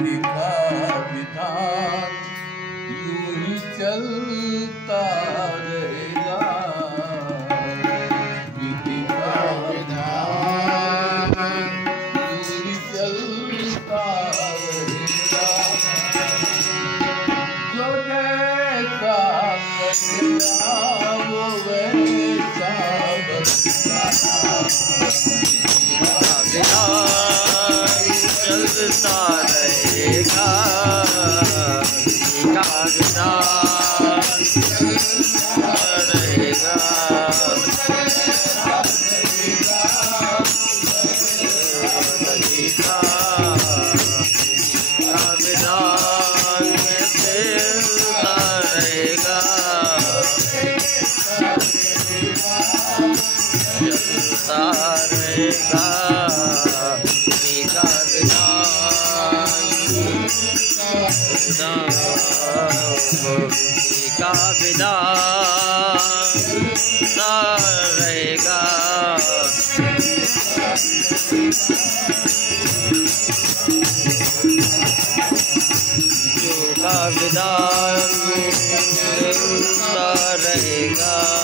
विधि का विधान यूं ही चलता रहेगा। विधि का विधान यूं ही चलता रहेगा। जो जैसा करेगा वो वैसा बनेगा। चलता रहेगा। विधि का विधान चलता रहेगा। विधि का विधान चलता रहेगा। चलता रहेगा। विधि का विधान चलता रहेगा। जो का विधान चलता रहेगा।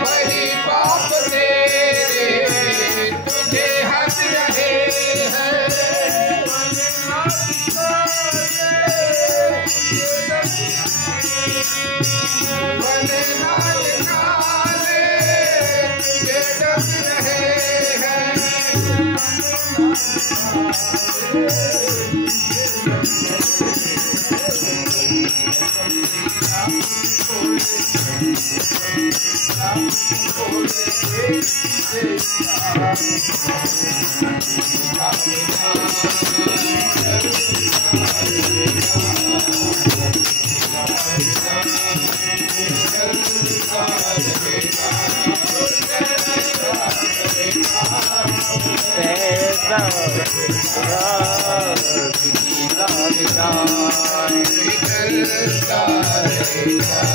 वही पाप तेरे तुझे हंस रहे हैं। तुझे डस रहे हैं। विधि का विधान चलता रहेगा।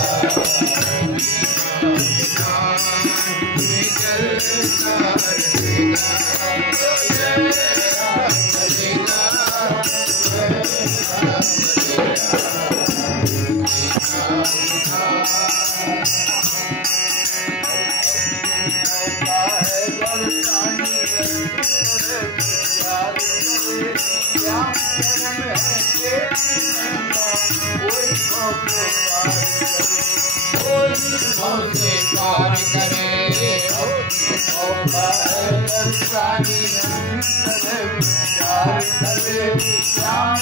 पार करे प्यार करे श्याम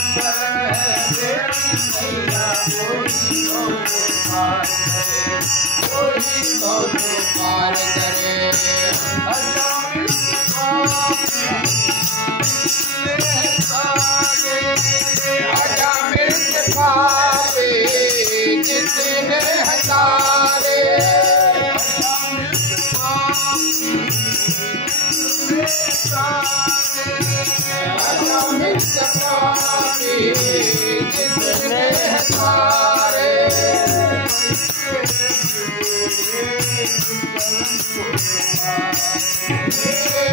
पार करे आजा मिर्च पावे जिसने हजारे। जिसने हजारे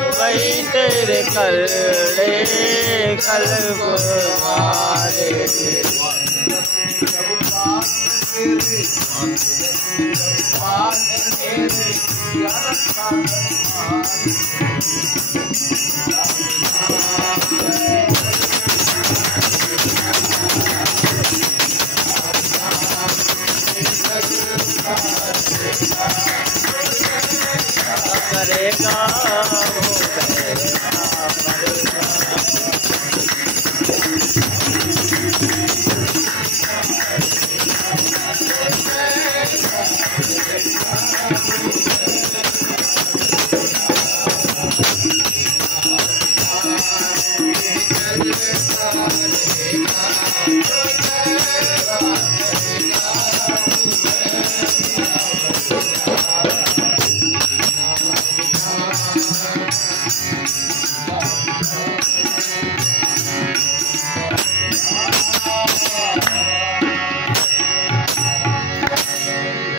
वही तेरे कर ले कल्प मारे। करेगा